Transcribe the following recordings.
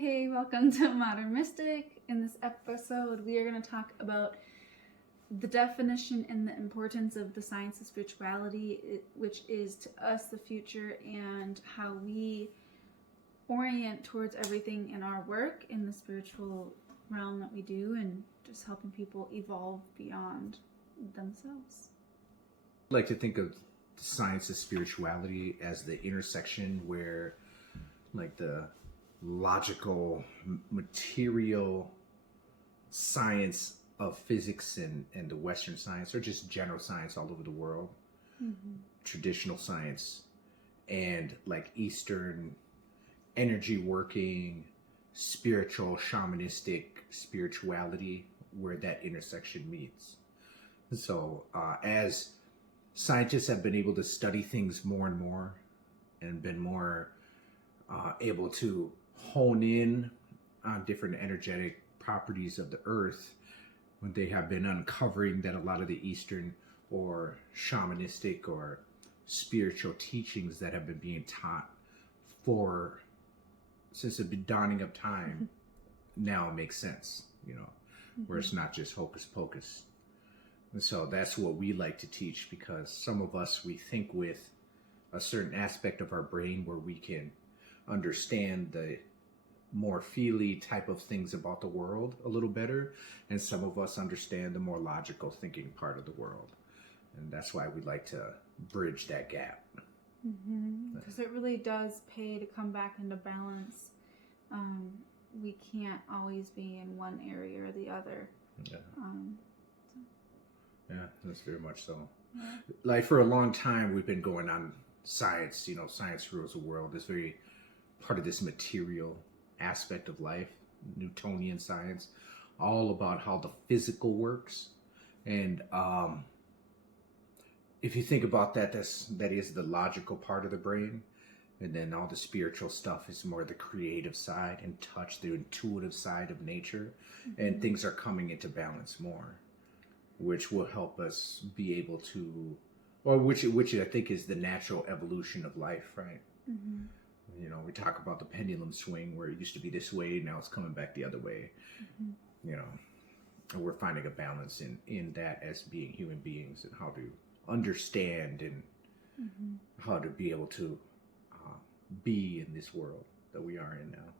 Hey, welcome to Modern Mystic. In this episode, we are going to talk about the definition and the importance of the science of spirituality, which is to us the future, and how we orient towards everything in our work in the spiritual realm that we do, and just helping people evolve beyond themselves. I like to think of the science of spirituality as the intersection where, like, the logical, material science of physics and the Western science, or just general science all over the world, traditional science, and like Eastern energy working, spiritual, shamanistic spirituality, where that intersection meets. So as scientists have been able to study things more and more and been more able to hone in on different energetic properties of the earth, when they have been uncovering that a lot of the Eastern or shamanistic or spiritual teachings that have been being taught since the dawning of time now makes sense, where it's not just hocus pocus. And so that's what we like to teach, because some of us, we think with a certain aspect of our brain where we can understand the more feely type of things about the world a little better, and some of us understand the more logical thinking part of the world, and that's why we like to bridge that gap. Because it really does pay to come back into balance. We can't always be in one area or the other. Yeah, that's very much so. Like, for a long time we've been going on science, science rules the world. It's very part of this material aspect of life, Newtonian science, all about how the physical works. And if you think about that, that is the logical part of the brain, and then all the spiritual stuff is more the creative side and touch, the intuitive side of nature. And things are coming into balance more, which will help us be able to, or which I think is the natural evolution of life, right? We talk about the pendulum swing, where it used to be this way, now it's coming back the other way. And we're finding a balance in that as being human beings, and how to understand and how to be able to be in this world that we are in now.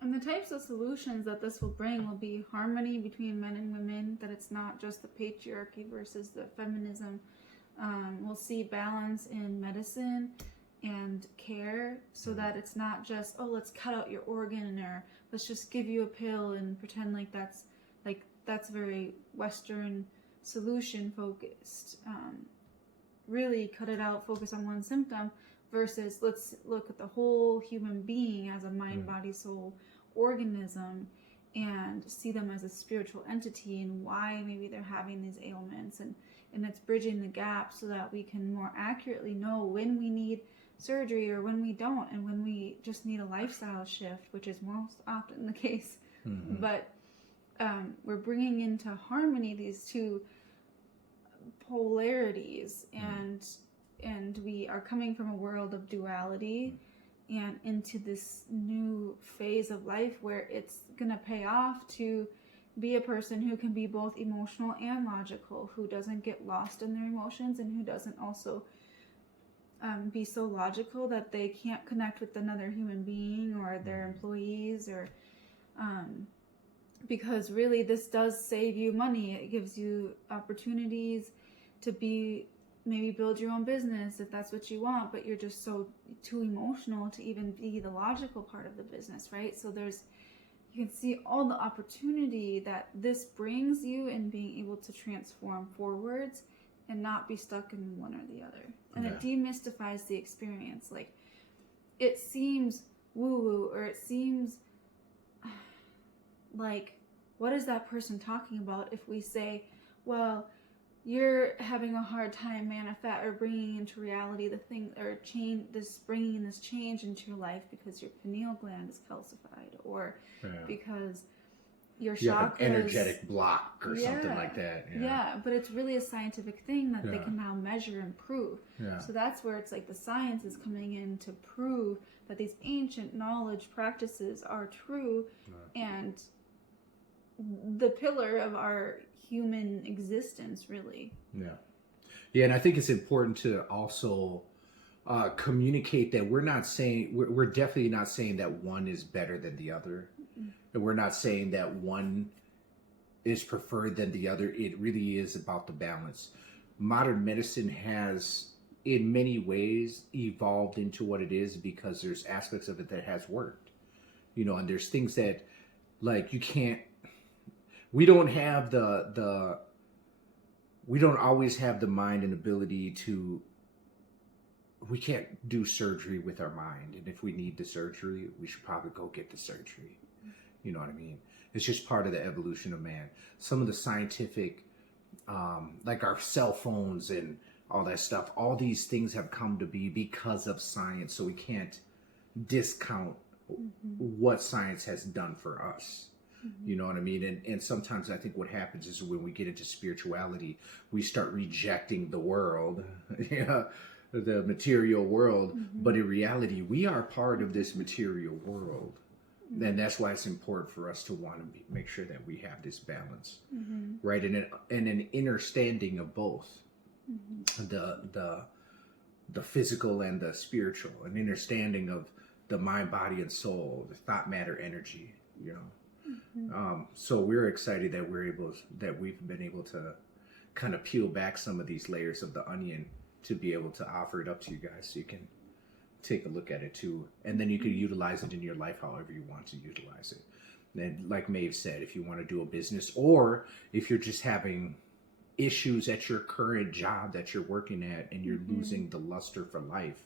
And the types of solutions that this will bring will be harmony between men and women, that it's not just the patriarchy versus the feminism. We'll see balance in medicine and care, so that it's not just, oh, let's cut out your organ, or let's just give you a pill and pretend like that's very Western solution focused. Really cut it out, focus on one symptom, versus let's look at the whole human being as a mind, body, soul organism, and see them as a spiritual entity, and why maybe they're having these ailments, and it's bridging the gap so that we can more accurately know when we need surgery or when we don't, and when we just need a lifestyle shift, which is most often the case. But we're bringing into harmony these two polarities, and we are coming from a world of duality and into this new phase of life where it's gonna pay off to be a person who can be both emotional and logical, who doesn't get lost in their emotions, and who doesn't also be so logical that they can't connect with another human being or their employees, or because really this does save you money. It gives you opportunities to maybe build your own business if that's what you want, but you're just too emotional to even be the logical part of the business, right? So you can see all the opportunity that this brings you in being able to transform forwards and not be stuck in one or the other. And it demystifies the experience. Like, it seems woo-woo, or it seems like, what is that person talking about if we say, well, you're having a hard time manifest or bringing into reality the thing, or bringing this change into your life because your pineal gland is calcified, or because your chakras, have an energetic block or something like that. Yeah, but it's really a scientific thing that they can now measure and prove. So that's where it's like the science is coming in to prove but these ancient knowledge practices are true and the pillar of our human existence, really. Yeah, and I think it's important to also communicate that we're definitely not saying that one is better than the other, and we're not saying that one is preferred than the other. It really is about the balance. Modern medicine has, in many ways, evolved into what it is because there's aspects of it that has worked, and there's things that, like, we don't always have the mind and ability we can't do surgery with our mind. And if we need the surgery, we should probably go get the surgery. You know what I mean? It's just part of the evolution of man. Some of the scientific, like our cell phones and all that stuff, all these things have come to be because of science. So we can't discount what science has done for us. You know what I mean? And sometimes I think what happens is when we get into spirituality, we start rejecting the world, the material world. But in reality, we are part of this material world. And that's why it's important for us to want to make sure that we have this balance, right? And an understanding of both the physical and the spiritual, an understanding of the mind, body, and soul, the thought, matter, energy, So we're excited that we've been able to kind of peel back some of these layers of the onion to be able to offer it up to you guys, so you can take a look at it too, and then you can utilize it in your life however you want to utilize it. And like Maeve said, if you want to do a business, or if you're just having issues at your current job that you're working at and you're losing the luster for life,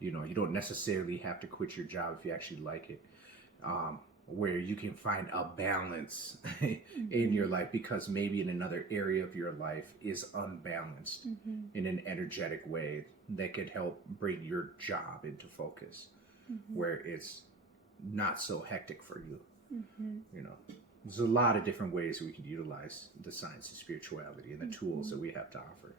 you don't necessarily have to quit your job if you actually like it, where you can find a balance in your life, because maybe in another area of your life is unbalanced in an energetic way that could help bring your job into focus, where it's not so hectic for you. There's a lot of different ways we can utilize the science of spirituality and the tools that we have to offer.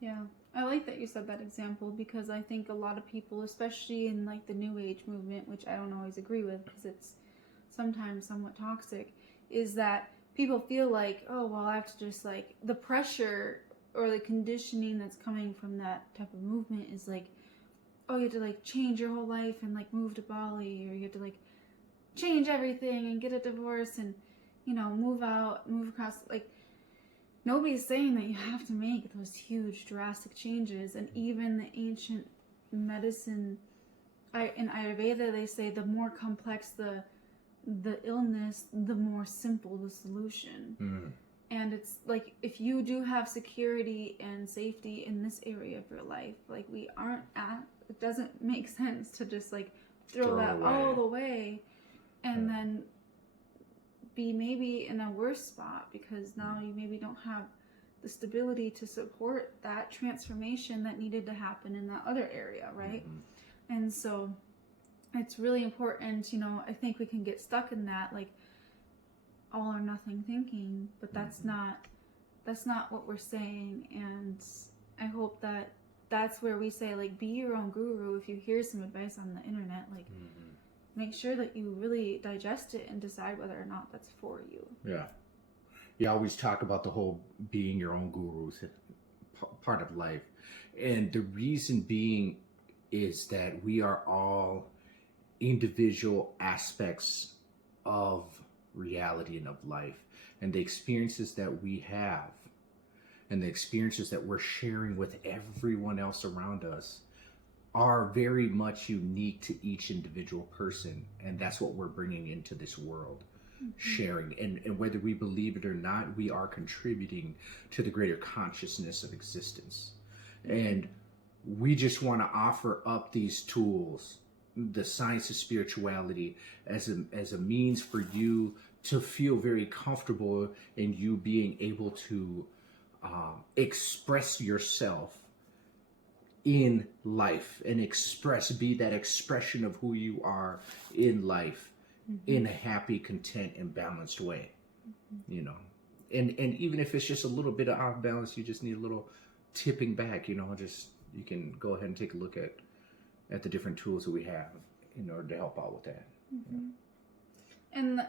Yeah, I like that you said that example, because I think a lot of people, especially in like the New Age movement, which I don't always agree with because it's sometimes somewhat toxic, is that people feel like, oh, well, I have to just, like, the pressure or the conditioning that's coming from that type of movement is like, oh, you have to like change your whole life and like move to Bali, or you have to like change everything and get a divorce and move across. Like, nobody's saying that you have to make those huge drastic changes. And even the ancient medicine, in Ayurveda, they say the more complex the illness, the more simple the solution. And it's like, if you do have security and safety in this area of your life, like it doesn't make sense to just like throw that away. All the way and then be maybe in a worse spot, because now you maybe don't have the stability to support that transformation that needed to happen in that other area, right? And so it's really important, I think we can get stuck in that, like, all or nothing thinking, but that's not what we're saying. And I hope that that's where we say, like, be your own guru. If you hear some advice on the internet, like, make sure that you really digest it and decide whether or not that's for you. Yeah. You always talk about the whole being your own guru part of life. And the reason being is that we are all individual aspects of reality and of life, and the experiences that we have and the experiences that we're sharing with everyone else around us are very much unique to each individual person, and that's what we're bringing into this world, sharing. And whether we believe it or not, we are contributing to the greater consciousness of existence. And we just want to offer up these tools, the science of spirituality, as a means for you to feel very comfortable in you being able to express yourself in life, and be that expression of who you are in life in a happy, content, and balanced way. And even if it's just a little bit of off balance, you just need a little tipping back, you can go ahead and take a look at the different tools that we have. in order to help out with that. Mm-hmm.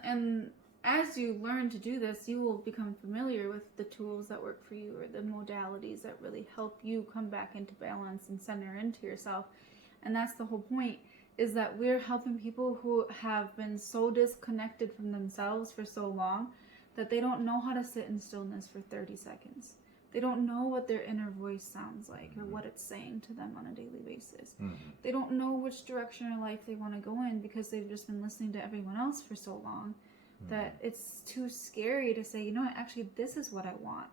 And as you learn to do this, you will become familiar with the tools that work for you, or the modalities that really help you come back into balance and center into yourself. And that's the whole point, is that we're helping people who have been so disconnected from themselves for so long that they don't know how to sit in stillness for 30 seconds. They don't know what their inner voice sounds like, or what it's saying to them on a daily basis. Mm-hmm. They don't know which direction in life they want to go in, because they've just been listening to everyone else for so long that it's too scary to say, you know what, actually this is what I want.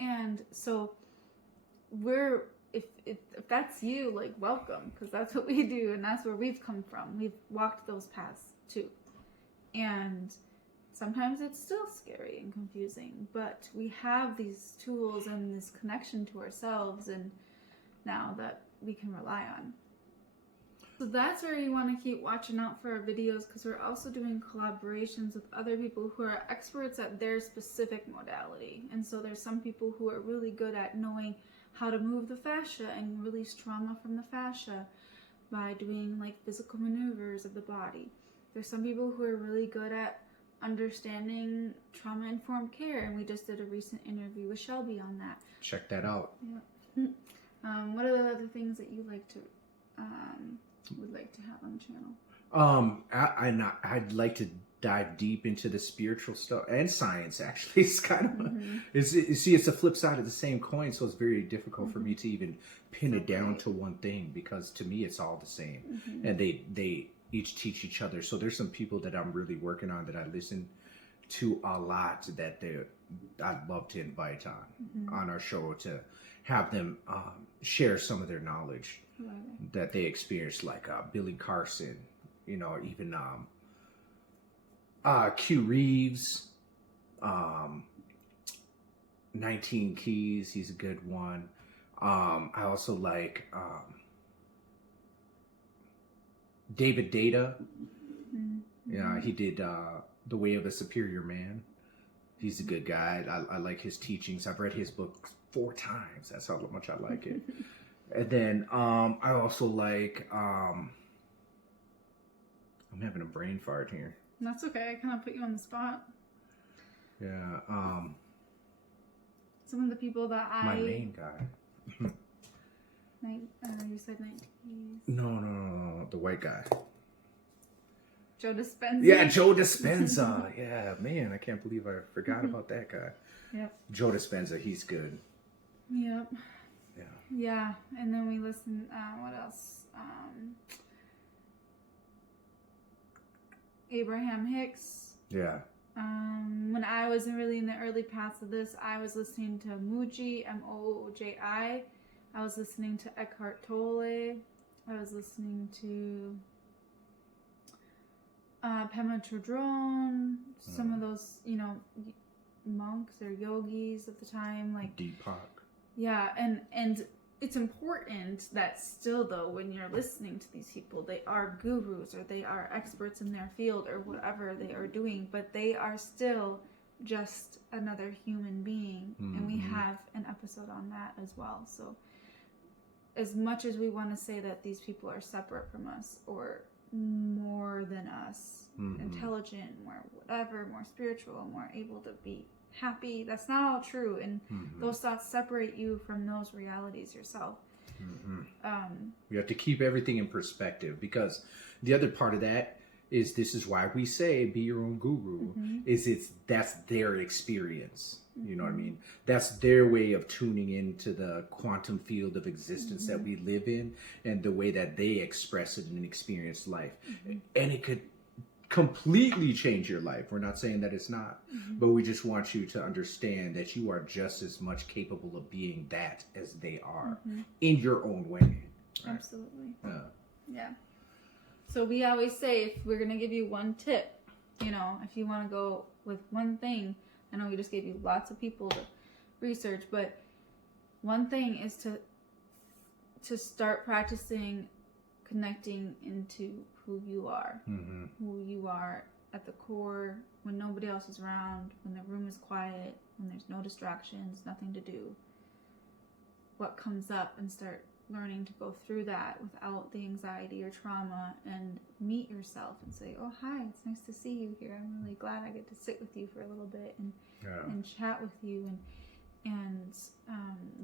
And so if that's you, like, welcome, because that's what we do, and that's where we've come from. We've walked those paths too, and sometimes it's still scary and confusing, but we have these tools and this connection to ourselves, and now that we can rely on. So that's where you want to keep watching out for our videos, because we're also doing collaborations with other people who are experts at their specific modality. And so there's some people who are really good at knowing how to move the fascia and release trauma from the fascia by doing like physical maneuvers of the body. There's some people who are really good at understanding trauma-informed care, and we just did a recent interview with Shelby on that. Check that out. Yeah. What are the other things that you like to would like to have on the channel? I'd like to dive deep into the spiritual stuff and science. Actually, it's kind of it's a flip side of the same coin, so it's very difficult for me to even pin it down to one thing, because to me it's all the same, and they each teach each other. So there's some people that I'm really working on that I listen to a lot that I'd love to invite on our show to have them share some of their knowledge that they experienced, like Billy Carson, you know, even Q Reeves, 19 Keys, he's a good one. I also like David Data. Yeah, he did The Way of a Superior Man. He's a good guy. I like his teachings. I've read his book 4 times. That's how much I like it. And then I also like I'm having a brain fart here. That's okay. I kind of put you on the spot. Yeah. Some of the people that my main guy. You said 19. No, the white guy. Joe Dispenza. Yeah, Joe Dispenza. Yeah, man, I can't believe I forgot about that guy. Yep. Joe Dispenza, he's good. Yep. Yeah. Yeah, and then we listen. What else? Abraham Hicks. Yeah. When I was really in the early paths of this, I was listening to Mooji, Mooji. I was listening to Eckhart Tolle. I was listening to Pema Chodron. Some of those, you know, monks or yogis at the time, like Deepak. Yeah, and it's important that still, though, when you're listening to these people, they are gurus or they are experts in their field or whatever they are doing, but they are still just another human being. And we have an episode on that as well. So as much as we want to say that these people are separate from us or more than us, intelligent, more whatever, more spiritual, more able to be happy, that's not all true, and those thoughts separate you from those realities yourself. You have to keep everything in perspective, because the other part of that is, this is why we say be your own guru, that's their experience. You know what I mean? That's their way of tuning into the quantum field of existence that we live in, and the way that they express it and experience life. And it could completely change your life. We're not saying that it's not, but we just want you to understand that you are just as much capable of being that as they are in your own way. Right? Absolutely. Yeah. So we always say, if we're going to give you one tip, you know, if you want to go with one thing, I know we just gave you lots of people to research, but one thing is to start practicing connecting into who you are, who you are at the core, when nobody else is around, when the room is quiet, when there's no distractions, nothing to do. What comes up, and start learning to go through that without the anxiety or trauma and meet yourself and say, oh, hi, it's nice to see you here. I'm really glad I get to sit with you for a little bit and chat with you and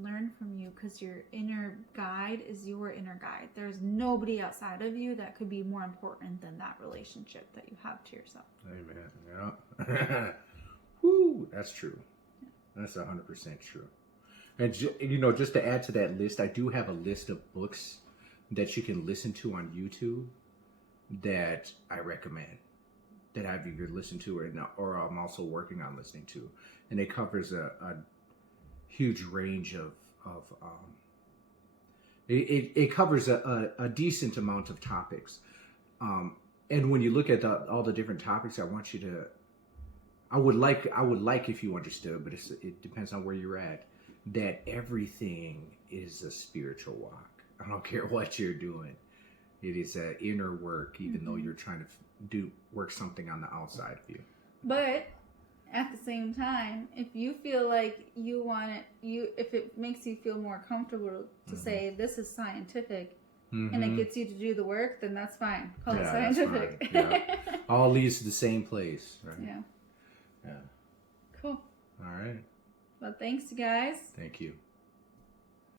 learn from you, because your inner guide is your inner guide. There's nobody outside of you that could be more important than that relationship that you have to yourself. Amen. Yeah. Woo, that's true. That's 100% true. And just to add to that list, I do have a list of books that you can listen to on YouTube that I recommend, that I've either listened to or I'm also working on listening to, and it covers a huge range of it covers a decent amount of topics, and when you look at all the different topics, I would like if you understood, but it depends on where you're at, that everything is a spiritual walk. I don't care what you're doing. It is an inner work, even though you're trying to work something on the outside of you. But at the same time, if you feel like you want it, if it makes you feel more comfortable to say this is scientific, and it gets you to do the work, then that's fine. Call it scientific. Yeah. All leads to the same place, right? Yeah. Yeah. Cool. All right. Well, thanks, you guys. Thank you.